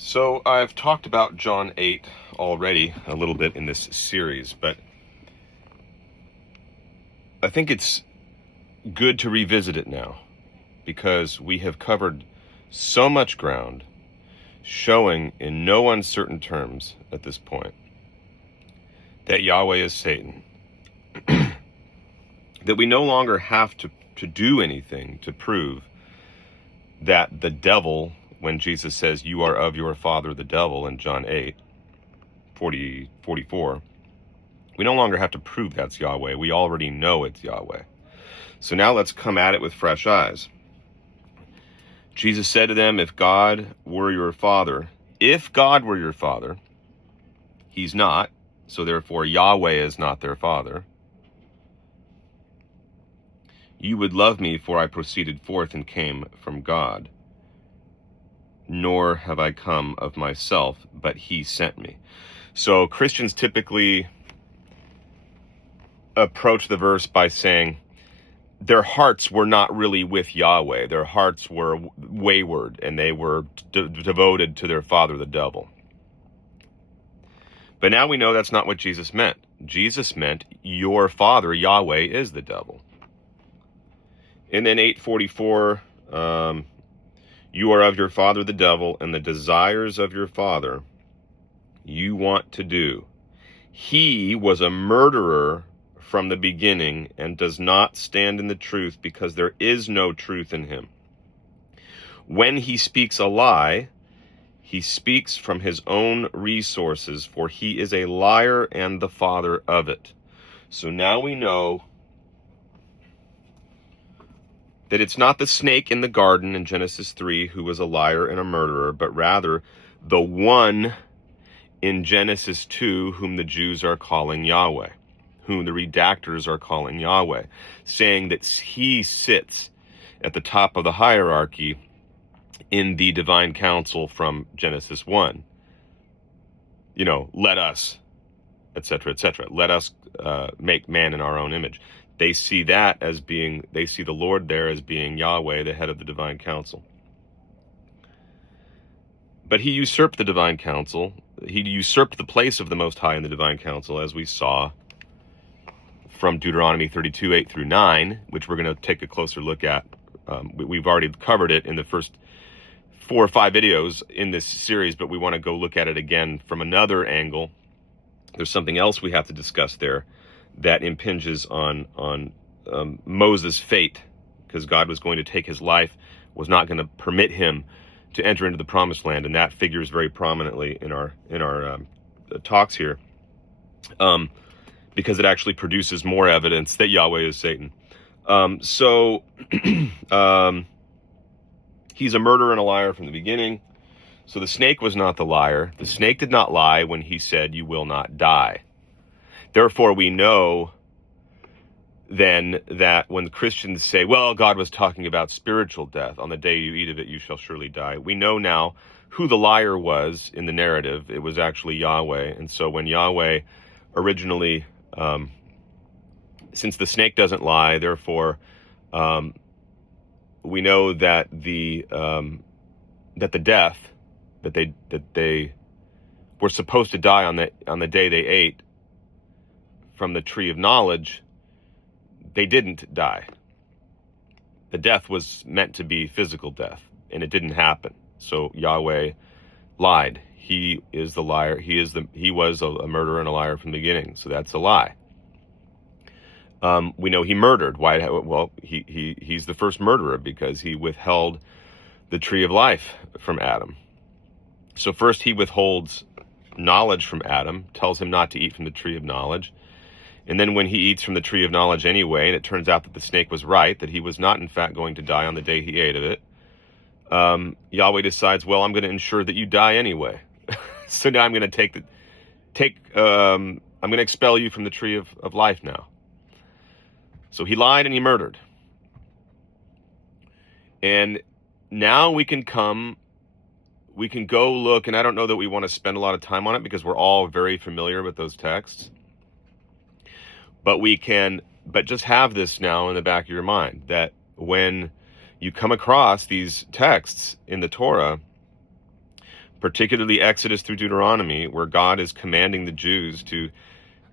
So I've talked about John 8 already a little bit in this series, but I think it's good to revisit it now because we have covered so much ground, showing in no uncertain terms at this point that Yahweh is Satan, that we no longer have to do anything to prove that the devil, when Jesus says, "You are of your father the devil," in John 8, 44, we no longer have to prove that's Yahweh. We already know it's Yahweh. So now let's come at it with fresh eyes. Jesus said to them, if God were your father, he's not, so therefore Yahweh is not their father. You would love me, for I proceeded forth and came from God. Nor have I come of myself, but he sent me. So Christians typically approach the verse by saying their hearts were not really with Yahweh. Their hearts were wayward, and they were devoted to their father, the devil. But now we know that's not what Jesus meant. Jesus meant your father, Yahweh, is the devil. And then 8:44, you are of your father, the devil, and the desires of your father you want to do. He was a murderer from the beginning and does not stand in the truth, because there is no truth in him. When he speaks a lie, he speaks from his own resources, for he is a liar and the father of it. So now we know that it's not the snake in the garden in Genesis 3 who was a liar and a murderer, but rather the one in Genesis 2 whom the Jews are calling Yahweh, whom the redactors are calling Yahweh, saying that he sits at the top of the hierarchy in the divine council from Genesis 1. You know, let us, etc., etc. Let us make man in our own image. They see that as being, they see the Lord there as being Yahweh, the head of the divine council. But he usurped the divine council. He usurped the place of the Most High in the divine council, as we saw from Deuteronomy 32, 8 through 9, which we're going to take a closer look at. We've already covered it in the first 4 or 5 videos in this series, but we want to go look at it again from another angle. There's something else we have to discuss there that impinges on Moses' fate, because God was going to take his life, was not going to permit him to enter into the promised land, and that figures very prominently in our talks here, because it actually produces more evidence that Yahweh is Satan. So he's a murderer and a liar from the beginning. So the snake was not the liar. The snake did not lie when he said, "You will not die." Therefore, we know then that when the Christians say, well, God was talking about spiritual death, on the day you eat of it, you shall surely die. We know now who the liar was in the narrative. It was actually Yahweh. And so when Yahweh originally, since the snake doesn't lie, therefore, we know that the death that they were supposed to die on the day they ate from the tree of knowledge, they didn't die. The death was meant to be physical death, and it didn't happen. So Yahweh lied. He is the liar. He was a murderer and a liar from the beginning. So that's a lie. We know he murdered. Why? Well, he's the first murderer because he withheld the tree of life from Adam. So first he withholds knowledge from Adam, tells him not to eat from the tree of knowledge. And then when he eats from the tree of knowledge anyway, and it turns out that the snake was right, that he was not in fact going to die on the day he ate of it, Yahweh decides, well, I'm going to ensure that you die anyway. So now I'm going to I'm going to expel you from the tree of life now. So he lied and he murdered. And now we can go look, and I don't know that we want to spend a lot of time on it because we're all very familiar with those texts. But just have this now in the back of your mind, that when you come across these texts in the Torah, particularly Exodus through Deuteronomy, where God is commanding the Jews to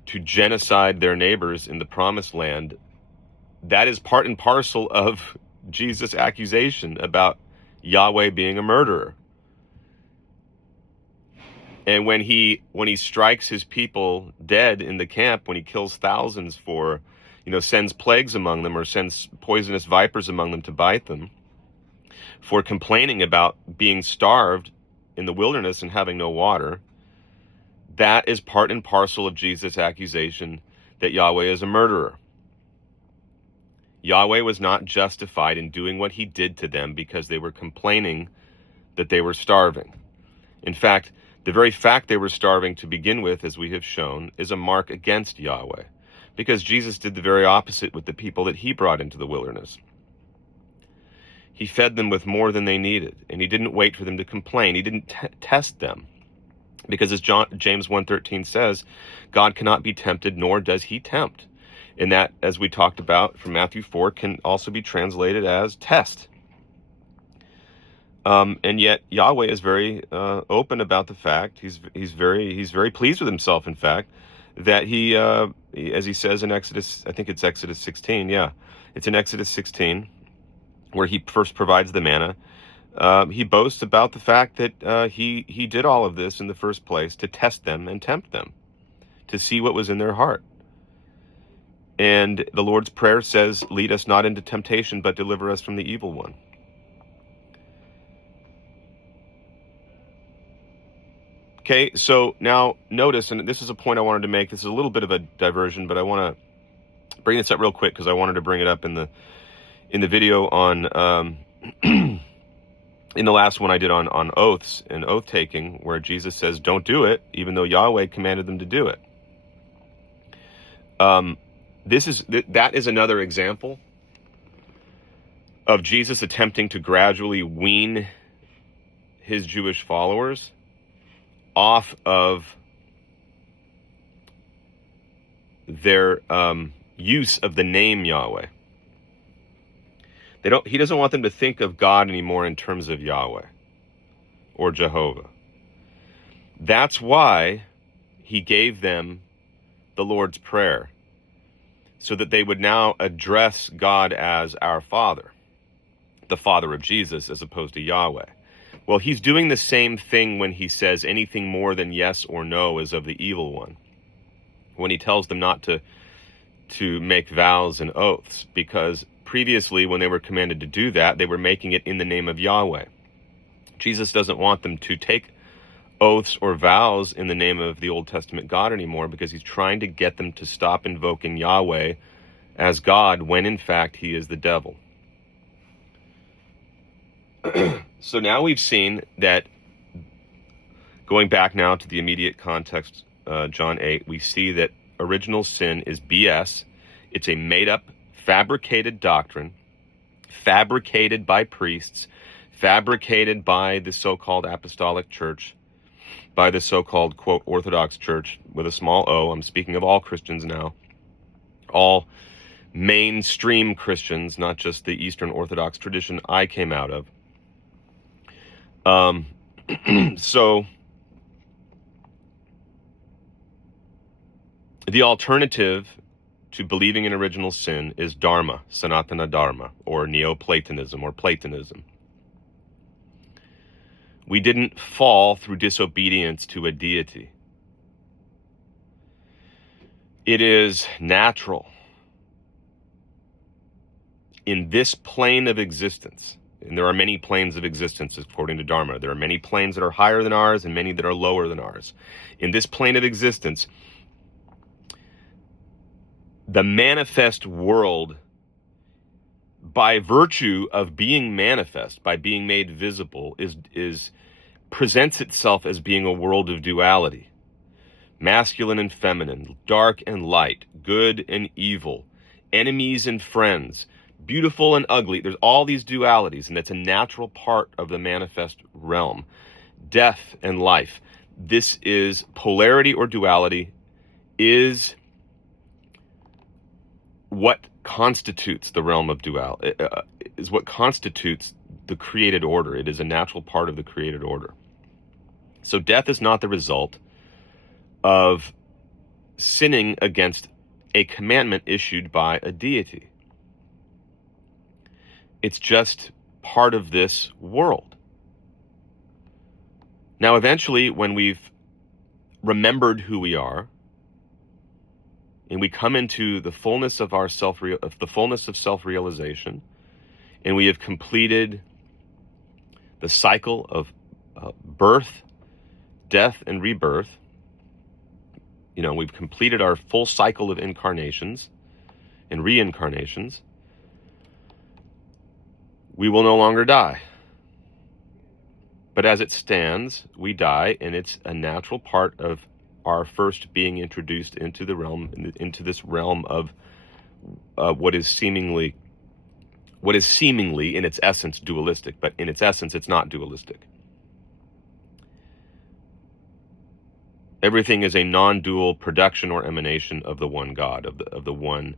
genocide their neighbors in the promised land, that is part and parcel of Jesus' accusation about Yahweh being a murderer. And when he strikes his people dead in the camp, when he kills thousands for, sends plagues among them or sends poisonous vipers among them to bite them, for complaining about being starved in the wilderness and having no water, that is part and parcel of Jesus' accusation that Yahweh is a murderer. Yahweh was not justified in doing what he did to them because they were complaining that they were starving. In fact, the very fact they were starving to begin with, as we have shown, is a mark against Yahweh, because Jesus did the very opposite with the people that he brought into the wilderness. He fed them with more than they needed, and he didn't wait for them to complain. He didn't test them, because as James 1:13 says, God cannot be tempted, nor does he tempt. And that, as we talked about from Matthew 4, can also be translated as test. And yet Yahweh is very open about the fact, he's very pleased with himself, in fact, that he, as he says in Exodus, I think it's Exodus 16, yeah, it's in Exodus 16, where he first provides the manna. He boasts about the fact that he did all of this in the first place to test them and tempt them, to see what was in their heart. And the Lord's Prayer says, lead us not into temptation, but deliver us from the evil one. Okay, so now notice, and this is a point I wanted to make. This is a little bit of a diversion, but I want to bring this up real quick because I wanted to bring it up in the video on in the last one I did on oaths and oath taking, where Jesus says don't do it, even though Yahweh commanded them to do it. That is another example of Jesus attempting to gradually wean his Jewish followers off of their use of the name Yahweh. He doesn't want them to think of God anymore in terms of Yahweh or Jehovah. That's why he gave them the Lord's Prayer, so that they would now address God as our Father, the Father of Jesus, as opposed to Yahweh. Well, he's doing the same thing when he says anything more than yes or no is of the evil one, when he tells them not to make vows and oaths, because previously when they were commanded to do that, they were making it in the name of Yahweh. Jesus doesn't want them to take oaths or vows in the name of the Old Testament God anymore, because he's trying to get them to stop invoking Yahweh as God when in fact he is the devil. So now we've seen that, going back now to the immediate context, John 8, we see that original sin is BS. It's a made-up, fabricated doctrine, fabricated by priests, fabricated by the so-called apostolic church, by the so-called, quote, Orthodox church with a small o. I'm speaking of all Christians now. All mainstream Christians, not just the Eastern Orthodox tradition I came out of. So the alternative to believing in original sin is Dharma, Sanatana Dharma, or Neoplatonism, or Platonism. We didn't fall through disobedience to a deity. It is natural in this plane of existence. And there are many planes of existence according to Dharma. There are many planes that are higher than ours and many that are lower than ours. In this plane of existence, the manifest world, by virtue of being manifest, by being made visible, is presents itself as being a world of duality. Masculine and feminine, dark and light, good and evil, enemies and friends, beautiful and ugly. There's all these dualities, and that's a natural part of the manifest realm. Death and life. This is polarity, or duality is what constitutes the realm of duality, is what constitutes the created order. It is a natural part of the created order. So death is not the result of sinning against a commandment issued by a deity. It's just part of this world. Now, eventually, when we've remembered who we are, and we come into the fullness of our self-realization, and we have completed the cycle of birth, death, and rebirth. We've completed our full cycle of incarnations and reincarnations. We will no longer die. But as it stands, we die, and it's a natural part of our first being introduced into this realm of what is seemingly in its essence dualistic, but in its essence it's not dualistic. Everything is a non-dual production or emanation of the one God, of the one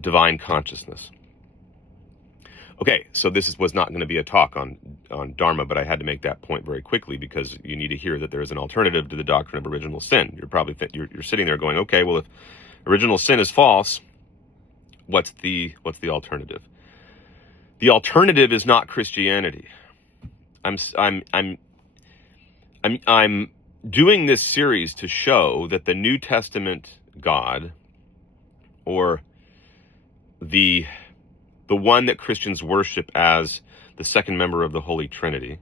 divine consciousness. Okay, so this was not going to be a talk on Dharma, but I had to make that point very quickly because you need to hear that there is an alternative to the doctrine of original sin. You're probably you're sitting there going, okay, well, if original sin is false, what's the alternative? The alternative is not Christianity. I'm doing this series to show that the New Testament God, or the one that Christians worship as the second member of the Holy Trinity,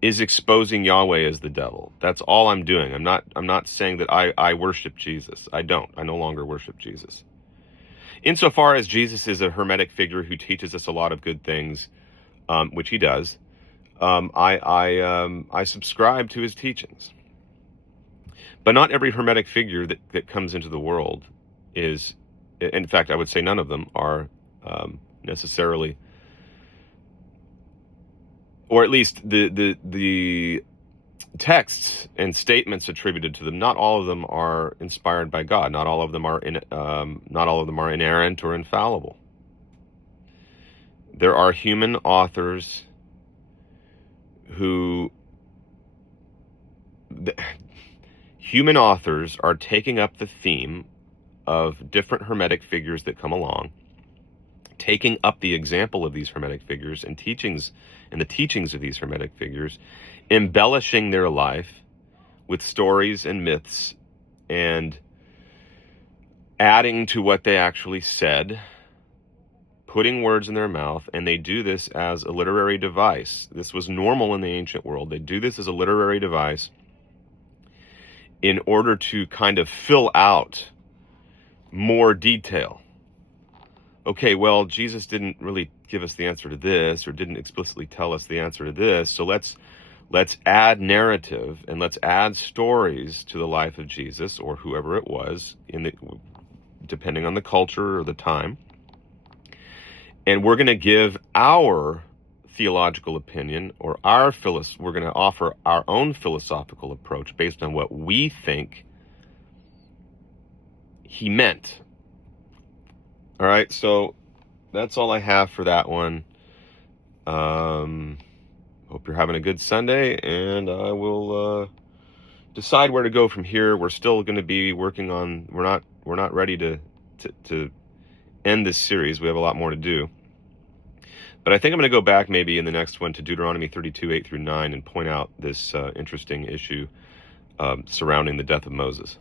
is exposing Yahweh as the devil. That's all I'm doing. I'm not saying that I worship Jesus. I don't. I no longer worship Jesus. Insofar as Jesus is a hermetic figure who teaches us a lot of good things, which he does, I subscribe to his teachings. But not every hermetic figure that comes into the world is, in fact, I would say none of them are necessarily, or at least the texts and statements attributed to them. Not all of them are inspired by God. Not all of them are inerrant or infallible. There are human authors human authors are taking up the theme of different hermetic figures that come along, taking up the example of these hermetic figures and the teachings of these hermetic figures, embellishing their life with stories and myths and adding to what they actually said, putting words in their mouth, and they do this as a literary device. This was normal in the ancient world. They do this as a literary device in order to kind of fill out more detail. Okay, well, Jesus didn't really give us the answer to this, or didn't explicitly tell us the answer to this, so let's add narrative and let's add stories to the life of Jesus, or whoever it was, depending on the culture or the time. And we're going to give our theological opinion, or we're going to offer our own philosophical approach based on what we think he meant. All right, so that's all I have for that one. Hope you're having a good Sunday, and I will decide where to go from here. We're still going to be working on. We're not ready to end this series. We have a lot more to do. But I think I'm going to go back maybe in the next one to Deuteronomy 32:8-9 and point out this interesting issue surrounding the death of Moses.